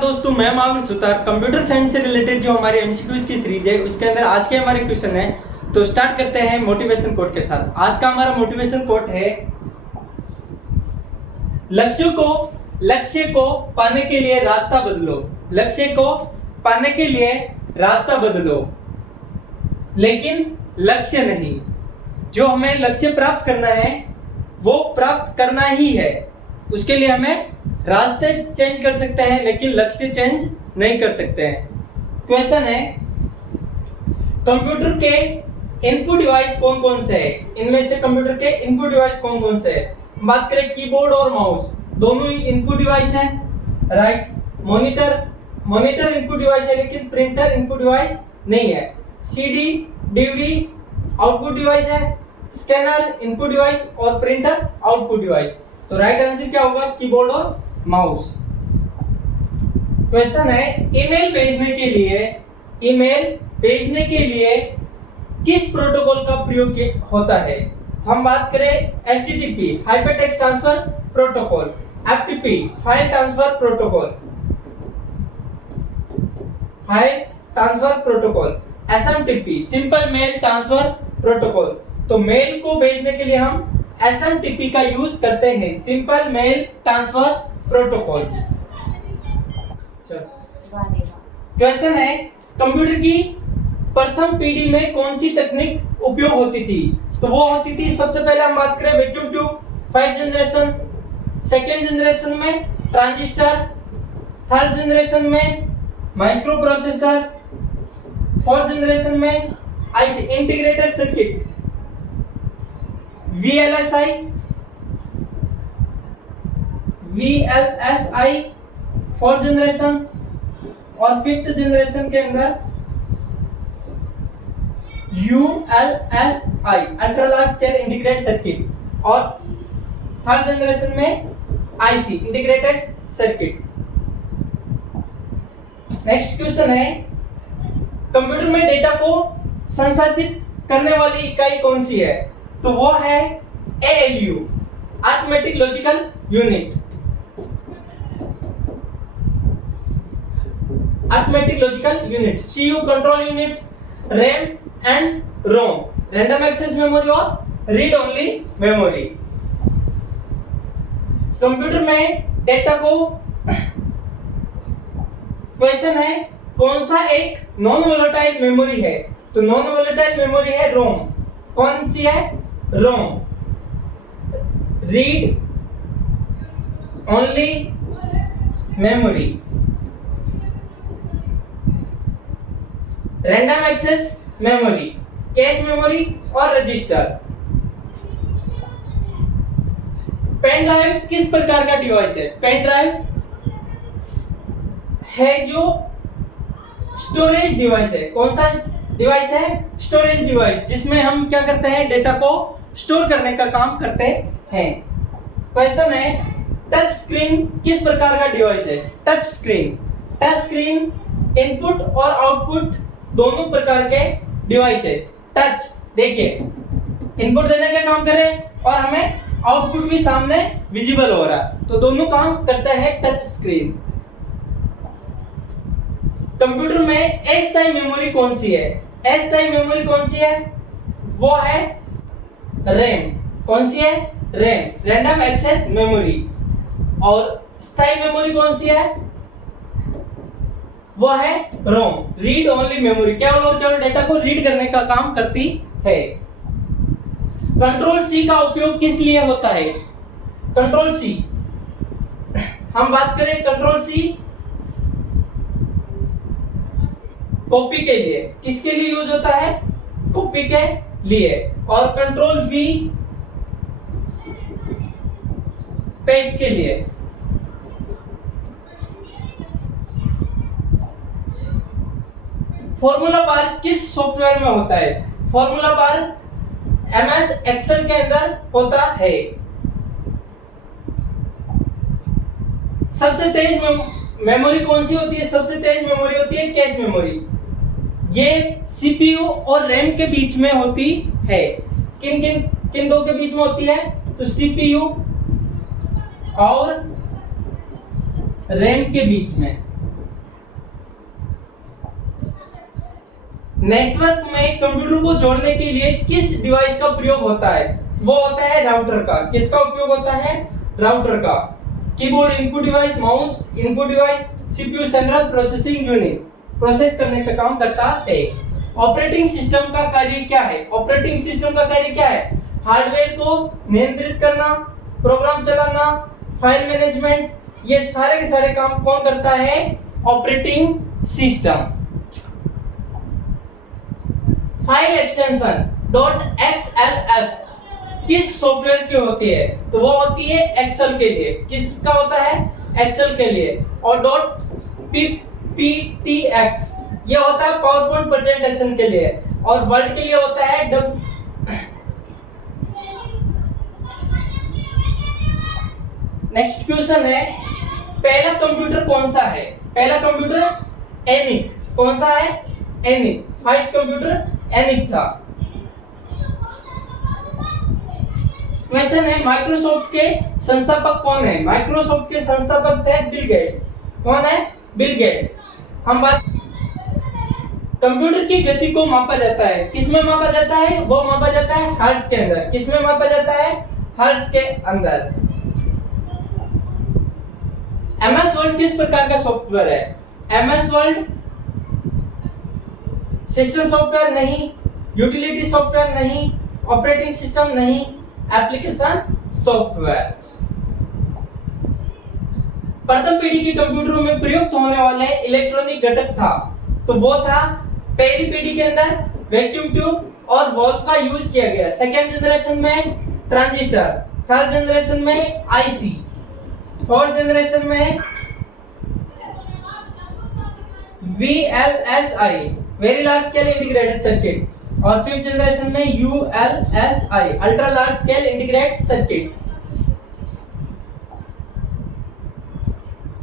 दोस्तों मैं Mahavir Sutar computer science से रिलेटेड जो हमारे एमसीक्यूज की सीरीज है उसके अंदर आज के हमारे क्वेश्चन है। तो स्टार्ट करते हैं मोटिवेशन कोट के साथ। आज का हमारा मोटिवेशन कोट है, लक्ष्य को पाने के लिए रास्ता बदलो। लक्ष्य को पाने के लिए रास्ता बदलो, लेकिन लक्ष्य नहीं। जो हमें लक्ष्य प्राप्त करना है वो प्राप्त करना ही है, उसके लिए हमें रास्ते चेंज कर सकते हैं लेकिन लक्ष्य चेंज नहीं कर सकते हैं। क्वेश्चन है, कंप्यूटर के इनपुट डिवाइस कौन कौन से हैं? इनमें से कंप्यूटर के इनपुट डिवाइस कौन कौन से हैं? बात करें कीबोर्ड और माउस, दोनों ही इनपुट डिवाइस हैं, राइट। मॉनिटर इनपुट डिवाइस है लेकिन प्रिंटर इनपुट डिवाइस नहीं है। सीडी डीवीडी आउटपुट डिवाइस है, स्कैनर इनपुट डिवाइस और प्रिंटर आउटपुट डिवाइस। तो राइट आंसर क्या होगा? कीबोर्ड और माउस। क्वेश्चन है, ईमेल भेजने के लिए किस प्रोटोकॉल का प्रयोग होता है? हम बात करें HTTP hypertext transfer protocol, FTP file transfer protocol, SMTP simple mail transfer protocol. तो मेल को भेजने के लिए हम SMTP का यूज करते हैं, simple mail transfer protocol. Question है, कंप्यूटर की प्रथम पीढ़ी में कौन सी तकनीक उपयोग होती थी? तो वो होती थी, सबसे पहले हम बात करें vacuum tube, 5th generation, 2nd generation में ट्रांजिस्टर, 3rd जनरेशन में माइक्रो प्रोसेसर, 4th जनरेशन में IC integrated circuit, VLSI 4th generation, और 5th जनरेशन के अंदर ULSI ultra large scale integrated circuit, और 3rd जनरेशन में IC integrated circuit. Next question है, computer में डेटा को संसाधित करने वाली इकाई कौन सी है? तो वो है ALU arithmetic logical unit. Arithmetic logical unit, CU control unit, RAM and ROM random access memory और रीड ओनली मेमोरी। कंप्यूटर में डेटा को, क्वेश्चन है कौन सा एक नॉन वोलेटाइल मेमोरी है? तो नॉन वोलेटाइल मेमोरी है ROM। कौन सी है? ROM read only memory, random access memory, cache memory और रजिस्टर। पेन ड्राइव किस प्रकार का डिवाइस है? पेन ड्राइव है जो स्टोरेज डिवाइस है। कौन सा डिवाइस है? स्टोरेज डिवाइस, जिसमें हम क्या करते हैं? डेटा को स्टोर करने का काम करते हैं। क्वेश्चन है, टच स्क्रीन किस प्रकार का डिवाइस है? टच स्क्रीन इनपुट और आउटपुट दोनों प्रकार के डिवाइस है। टच, देखिए इनपुट देने का काम कर रहे हैं और हमें आउटपुट भी सामने विजिबल हो रहा है, तो दोनों काम करता है टच स्क्रीन। कंप्यूटर में अस्थायी मेमोरी कौन सी है? अस्थायी मेमोरी कौन सी है? वो है रैम। कौन सी है? RAM random access memory. और स्थायी मेमोरी कौन सी है? वो है रोम रीड ओनली मेमोरी, केवल और केवल डेटा को रीड करने का काम करती है। कंट्रोल C का उपयोग किस लिए होता है? कंट्रोल C, हम बात करें कंट्रोल C कॉपी के लिए, किसके लिए यूज होता है? कॉपी के लिए। और कंट्रोल V पेस्ट के लिए। फॉर्मूला बार किस सॉफ्टवेयर में होता है? फॉर्मूला बार MS एक्सेल के अंदर होता है। सबसे तेज मेमोरी कौन सी होती है? सबसे तेज मेमोरी होती है कैश मेमोरी। ये CPU और RAM के बीच में होती है। किन दो के बीच में होती है? तो CPU और RAM के बीच में। नेटवर्क में कंप्यूटर को जोड़ने के लिए किस डिवाइस का प्रयोग होता है? वो होता है राउटर का। किसका उपयोग होता है? राउटर का। Keyboard input device, mouse input device, CPU central processing unit process करने का काम करता है। ऑपरेटिंग सिस्टम का कार्य क्या है? ऑपरेटिंग सिस्टम का कार्य क्या है? हार्डवेयर को नियंत्रित करना, प्रोग्राम चलाना, फाइल मैनेजमेंट, ये सारे के सारे काम कौन करता है? Operating system. File extension .xls किस सॉफ्टवेयर की होती है? तो वो होती है एक्सेल के लिए। किसका होता है? एक्सेल के लिए। और .pptx ये होता है पावर पॉइंट प्रेजेंटेशन के लिए। और वर्ड के लिए होता है नेक्स्ट क्वेश्चन है, पहला कंप्यूटर कौन सा है? पहला कंप्यूटर एनिक। कौन सा है? एनिक। फर्स्ट कंप्यूटर एनिक था। क्वेश्चन है, माइक्रोसॉफ्ट के संस्थापक कौन है? माइक्रोसॉफ्ट के संस्थापक थे बिल गेट्स। कौन है? Bill Gates. हम बात, कंप्यूटर की गति को मापा जाता है। किसमें मापा जाता है? वो मापा जाता है हर्ट्ज के अंदर। किसमें मापा जाता है? हर्ट्ज के अंदर। एमएस वर्ड किस प्रकार का सॉफ्टवेयर है? एमएस वर्ड सिस्टम सॉफ्टवेयर नहीं, यूटिलिटी सॉफ्टवेयर नहीं, ऑपरेटिंग सिस्टम नहीं, एप्लीकेशन सॉफ्टवेयर। प्रथम पीढ़ी के कंप्यूटरों में प्रयुक्त होने वाले इलेक्ट्रॉनिक घटक था, तो वो था पहली पीढ़ी के अंदर वैक्यूम ट्यूब और वॉल्व का यूज किया गया। सेकेंड जनरेशन में ट्रांजिस्टर, थर्ड जनरेशन में आईसी, फोर्थ जनरेशन में VLSI very large scale integrated circuit, और फिफ्थ जनरेशन में ULSI ultra large scale integrated circuit.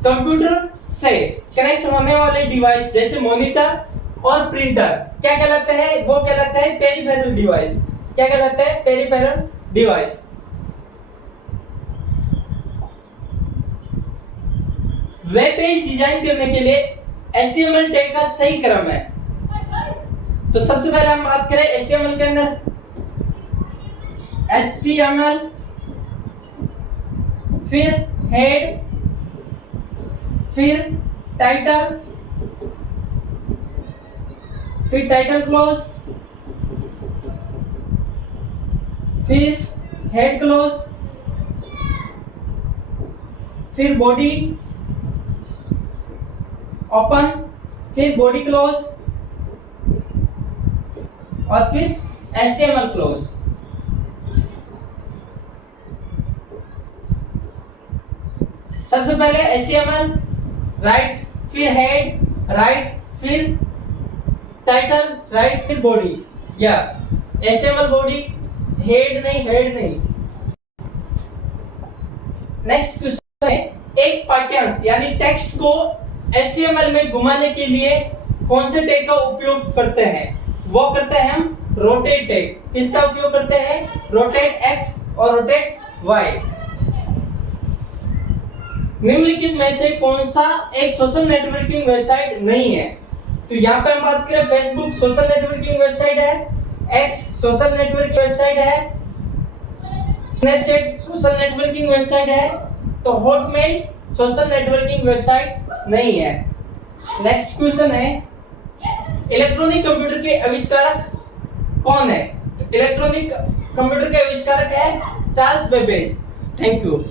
Computer से कनेक्ट होने वाले डिवाइस जैसे मॉनिटर और प्रिंटर क्या कहलाते हैं? वो कहलाते हैं पेरिफेरल डिवाइस। क्या कहलाते हैं? Peripheral device. Web page design करने के लिए HTML टैग का सही क्रम है। तो सबसे पहले हम बात करें HTML के अंदर HTML, फिर हेड, फिर टाइटल, फिर टाइटल क्लोज, फिर हेड क्लोज, फिर बॉडी ओपन, फिर बॉडी क्लोज और फिर HTML क्लोज। सबसे पहले HTML राइट, फिर हेड राइट, फिर टाइटल राइट, फिर body. Yes, HTML body, head नहीं, हेड नहीं। नेक्स्ट क्वेश्चन है, एक पाठ्यांश यानी टेक्स्ट को HTML में घुमाने के लिए कौन से टैग का उपयोग करते हैं? वो करते हैं हम रोटेट टैग। किसका उपयोग करते हैं? रोटेट X और रोटेट Y। निम्नलिखित में से कौन सा एक सोशल नेटवर्किंग वेबसाइट नहीं है? तो यहाँ पे हम बात करें, फेसबुक सोशल नेटवर्किंग वेबसाइट है, X सोशल नेटवर्किंग वेबसाइट है, स्नैपचैट सोशल नेटवर्किंग वेबसाइट है, तो हॉटमेल सोशल नेटवर्किंग वेबसाइट नहीं है। नेक्स्ट क्वेश्चन है, इलेक्ट्रॉनिक कंप्यूटर के आविष्कारक कौन है? इलेक्ट्रॉनिक कंप्यूटर के आविष्कारक है चार्ल्स बेबेज। Thank you.